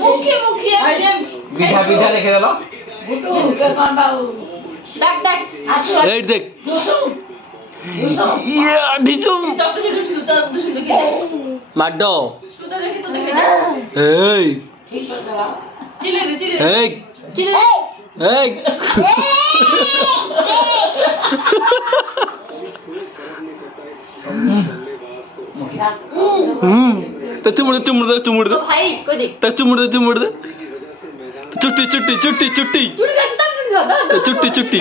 মুখে মুখে বিধা বিধা রেখে দিল দেখ দেখ এই দেখ ইয়া ঢিসুম তত ছোট সুতা দুটো দেখে মার দাও সুতা দেখে তো দেখে দে এই চিলে দে চিলে এই চিলে এই তা চুমুর দে ভাই কই দে তা চুমুর দে চুট্টি চুট্টি চুট্টি চুট্টি চুড়ি গাছ দাও চুড়ি দাও দাও চুট্টি চুট্টি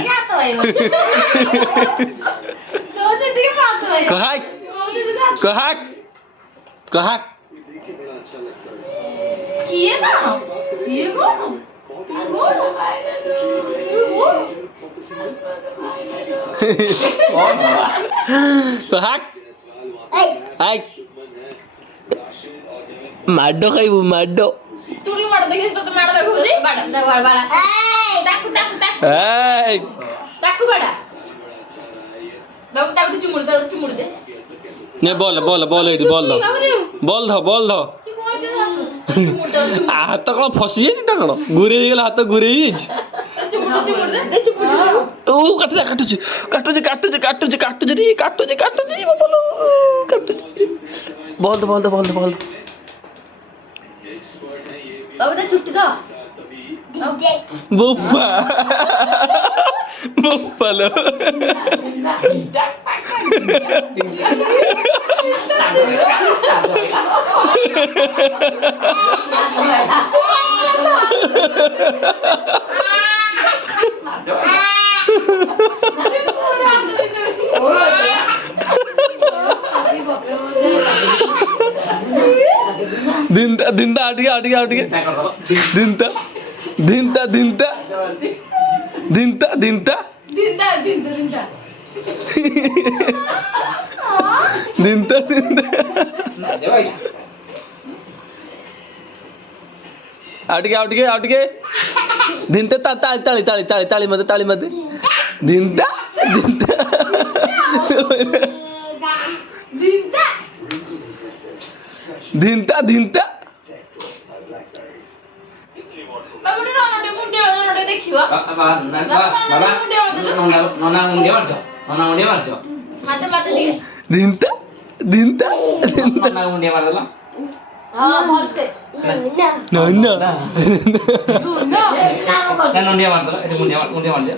তো চুড়ি পাস ভাই কহাক কহাক কহাক ये ना ये गो কহাক আই মাড্ডো খাইবো মাড্ডো তুই মার দেখিস তো মার দেখো জি বাড়া দে বাড়া এই টাকু টাকু টাকু এই টাকু বাড়া বাবু টাকু চুমুড় দে নে বল এটি বল দাও হাତ କ'ଣ ଫସି ଯାଇଛି ନା କ'ଣ ଗୁରେଇ ହେଇଗଲା ହାତ ଗୁରେଇ ହେଇଯାଇଛି ଓ କାଟୁଛି ବାପଲୋ କାଟୁଛି ବଲ বাবু তা ছুটি দাও ବୋପା ବୋପାଲୋ dinta adige dinta आटके dinta ताली मत dinta বাবুটা মুন্ডে দেখিবা বাবা ননা মুন্ডে মারছো মাতে দিকে dinta ননা মুন্ডে মারলো হ্যাঁ বলছে no না মুন্ডে মারলো এটা মুন্ডে মারছে